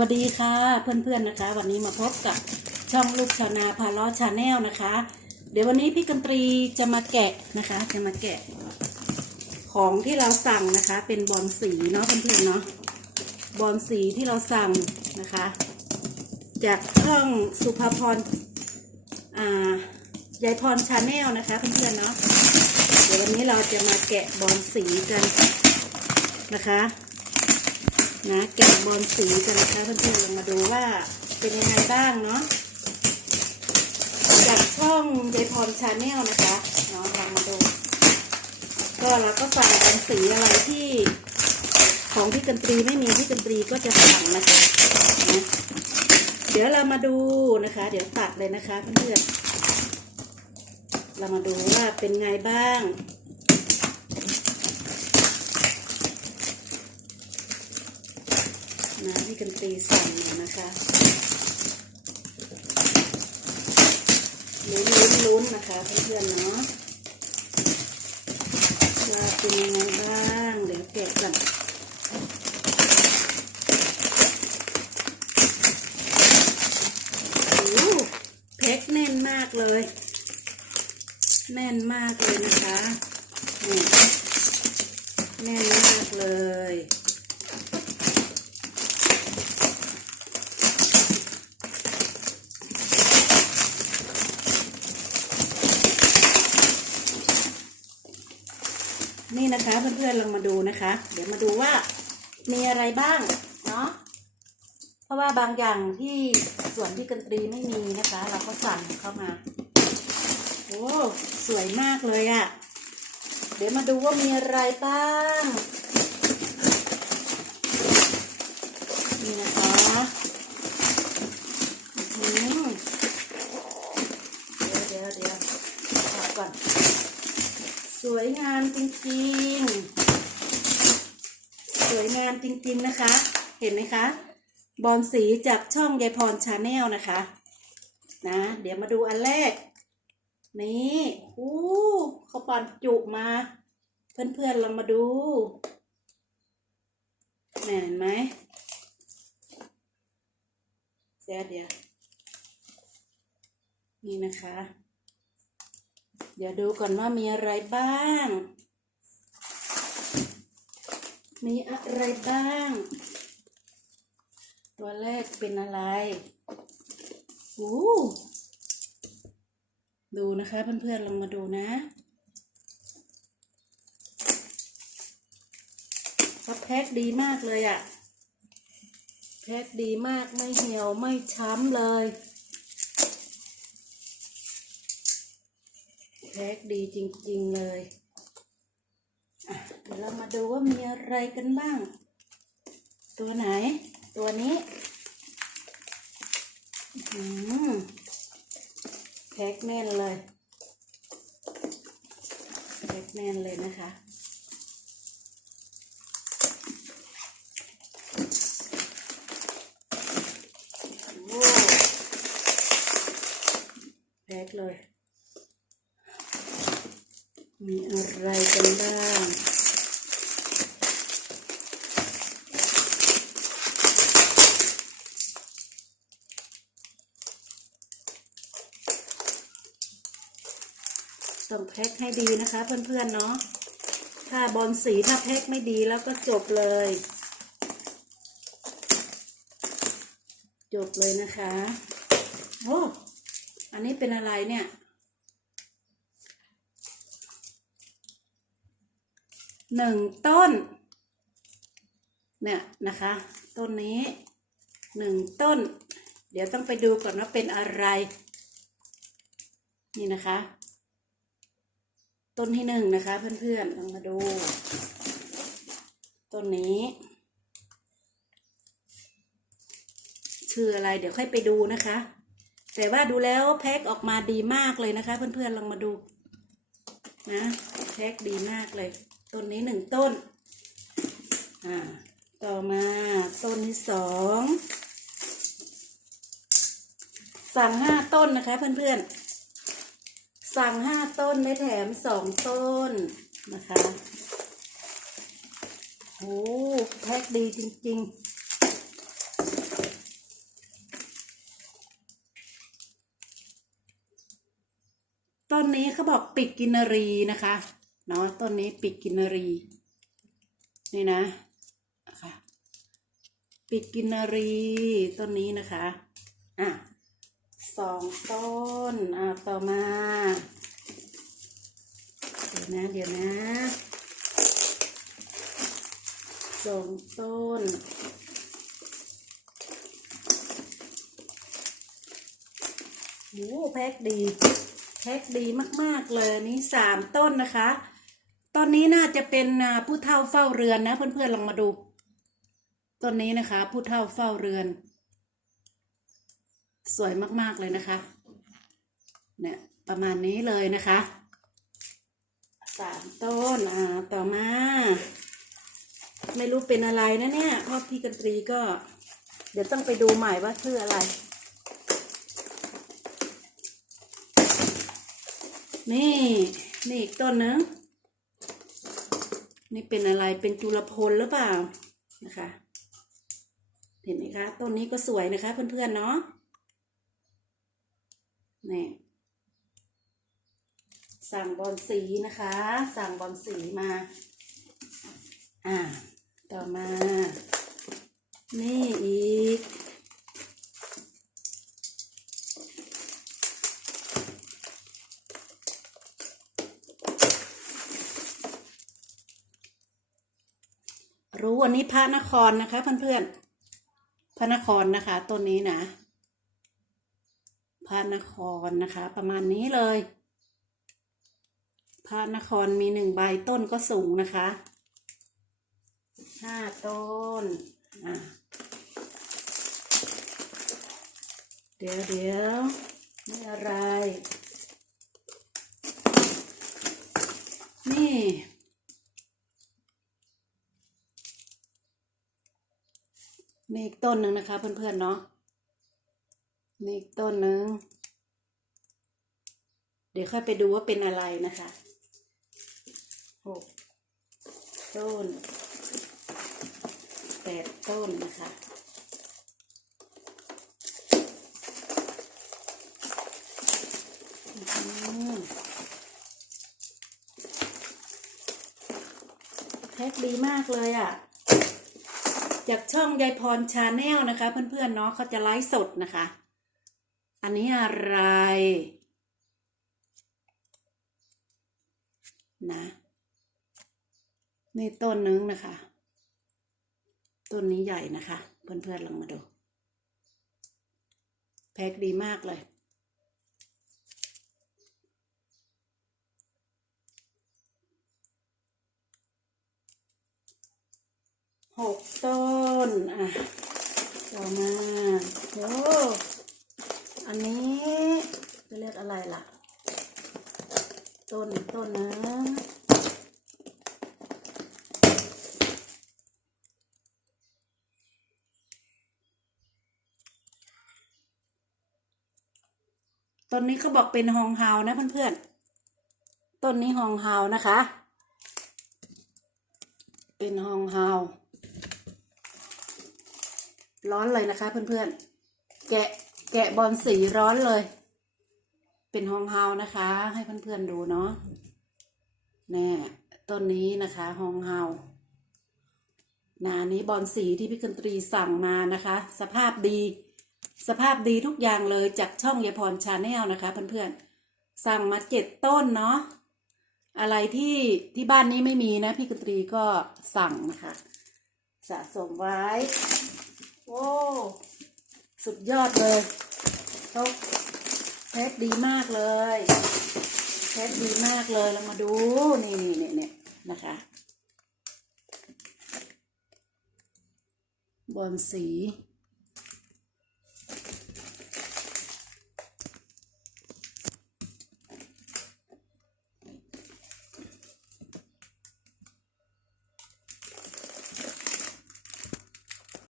วัสดีค่ะเพื่อนๆนะคะ วันนี้มาพบกับช่องลูกชาวนาพาล้อชาแนลนะคะ เดี๋ยววันนี้พี่กันตรีจะมาแกะนะคะ จะมาแกะ ของที่เราสั่งนะคะ เป็นบอลสีเนาะเพื่อนๆเนาะบอลสีที่เราสั่งนะคะ จากช่องสุภาพรอ่ายายพรชาแนลนะคะเพื่อนๆเนาะเดี๋ยววันนี้เราจะมาแกะบอลสีกันนะคะ นะแกะบอลสีกันนะคะเพื่อนๆลองมาดูว่าเป็นยังไงบ้างเนาะจากช่องยายพรชาแนลนะคะเนาะลองมาดู ก็เราก็สั่งบอลสีอะไรที่ของพี่กันตรีไม่มีพี่กันตรีก็จะสั่งนะคะนะเดี๋ยวเรามาดูนะคะ เดี๋ยวตัดเลยนะคะเพื่อนๆเรามาดูว่าเป็นไงบ้าง นะพี่กันตีสั่งมานะคะลุ้นลุ้นลุ้นนะคะเพื่อนๆเนาะว่าเป็นยังไงบ้างเดี๋ยวแกะก่อนโอ้โหแพ็คแน่นมากเลย แน่นมากเลยนะคะนี่แน่นมากเลย นะคะ เพื่อนๆลองมาดูนะคะ เดี๋ยวมาดูว่ามีอะไรบ้างเนาะเพราะว่าบางอย่างที่ส่วนที่กันตรีไม่มีนะคะ เราก็สั่งเข้ามาโอ้สวยมากเลยอะ่ะ เดี๋ยวมาดูว่ามีอะไรบ้าง นี่นะคะอื้อหือเดี๋ยวเดี๋ยวเดี๋ยวเอาก่อน สวยงามจริงๆ สวยงามจริงๆนะคะ เห็นไหมคะ บอลสีจากช่องยายพรชาแนลนะคะ นะ เดี๋ยวมาดูอันแรก นี่อู้เขาปันจุมา เพื่อนๆเรามาดูเห็นไหมเดี๋ยวเดี๋ยวนี่นะคะ เดี๋ยวดูก่อนว่ามีอะไรบ้าง มีอะไรบ้าง ตัวแรกเป็นอะไรโอ้ดูนะคะเพื่อนๆลองมาดูนะแพ็คดีมากเลยอะ่ะ แพ็คดีมากไม่เหี่ยวไม่ช้ำเลย แพ็คดีจริง ๆ เลยเดี๋ยวเรามาดูว่ามีอะไรกันบ้าง ตัวไหน ตัวนี้แพ็คแน่นเลยแพ็คแน่นเลยนะคะแพ็คเลย มีอะไรกันบ้างต้องแพ็คให้ดีนะคะ เพื่อนๆเนาะถ้าบอลสีถ้าแพ็คไม่ดีแล้วก็จบเลย จบเลยนะคะโอ้อันนี้เป็นอะไรเนี่ย หนึ่งต้น เนี่ยนะคะ ต้นนี้หนึ่งต้น เดี๋ยวต้องไปดูก่อนว่าเป็นอะไร นี่นะคะ ต้นที่หนึ่งนะคะ เพื่อนๆลองมาดู ต้นนี้ชื่ออะไรเดี๋ยวค่อยไปดูนะคะ แต่ว่าดูแล้วแพ็คออกมาดีมากเลยนะคะ เพื่อนๆลองมาดูนะแพ็คดีมากเลย ต้นนี้หนึ่งต้น อ่า ต่อมาต้นที่สองสั่งห้าต้นนะคะเพื่อนๆ สั่งห้าต้นได้แถมสองต้นนะคะโอ้แพ็คดีจริงๆ้นนี้เขาบอกปิดกินรีนะคะ เนาะต้นนี้ปิดกินรี นี่นะนะคะปิดกินรีต้นนี้นะคะอะสองต้นอะต่อมาเดี๋ยวนะเดี๋ยวนะสองต้นโอ้แพ็คดี แพ็คดีมาก ๆ เลยนี่สามต้นนะคะ ตอนนี้น่าจะเป็นผู้เฒ่าเฝ้าเรือนนะ เพื่อนๆลองมาดูต้นนี้นะคะ ผู้เฒ่าเฝ้าเรือน สวยมากๆเลยนะคะ เนี่ยประมาณนี้เลยนะคะสามต้นอ่าต่อมา ไม่รู้เป็นอะไรนะเนี่ยเพราะพี่กันตรีก็ เดี๋ยวต้องไปดูใหม่ว่าชื่ออะไร นี่ นี่อีกต้นนึง นี่เป็นอะไรเป็นจุลพลหรือเปล่านะคะ เห็นไหมคะต้นนี้ก็สวยนะคะ เพื่อนๆเนาะนี่สั่งบอลสีนะคะ สั่งบอลสีมา อ่า ต่อมา นี่อีก รู้วันนี้พระนครนะคะ เพื่อนๆพระนครนะคะต้นนี้นะพระนครนะคะ ประมาณนี้เลยพระนครมีหนึ่งใบต้นก็สูงนะคะห้าต้นอะเดี๋ยวเดี๋ยวนี่อะไร นี่ มี อีกต้นหนึ่งนะคะ เพื่อนๆเนาะมีอีกต้นหนึ่งเดี๋ยวค่อยไปดูว่าเป็นอะไรนะคะหกต้นแปดต้นนะคะแพ็คดีมากเลยอะ จากช่องยายพรชาแนลนะคะ เพื่อนๆเนาะเขาจะไลฟ์สดนะคะ อันนี้อะไร นะนี่ต้นนึงนะคะ ต้นนี้ใหญ่นะคะ เพื่อนๆลองมาดู แพ็คดีมากเลยหกต้น นอะต่อมาโอ้อันนี้จะเรียกอะไรล่ะ ต้นต้นนะต้นนี้เขาบอกเป็นฮองเฮานะเพื่อนๆ ต้นนี้ฮองเฮานะคะ เป็นฮองเฮา ร้อนเลยนะคะเพื่อนๆ แกะแกะบอลสีร้อนเลย เป็นฮองเฮานะคะ ให้เพื่อนๆดูเนาะแน่ต้นนี้นะคะฮองเฮานานี้บอลสีที่พี่กันตรีสั่งมานะคะ สภาพดี สภาพดีทุกอย่างเลยจากช่องยายพรชาแนลนะคะ เพื่อนๆ สั่งมาเจ็ดต้นเนาะอะไรที่ที่บ้านนี้ไม่มีนะ พี่กันตรีก็สั่งนะคะ สะสมไว้ โอ้สุดยอดเลยเขาแพ็คดีมากเลยแพ็คดีมากเลยเรามาดูนี่นี่นี่นี่นะคะบอลสี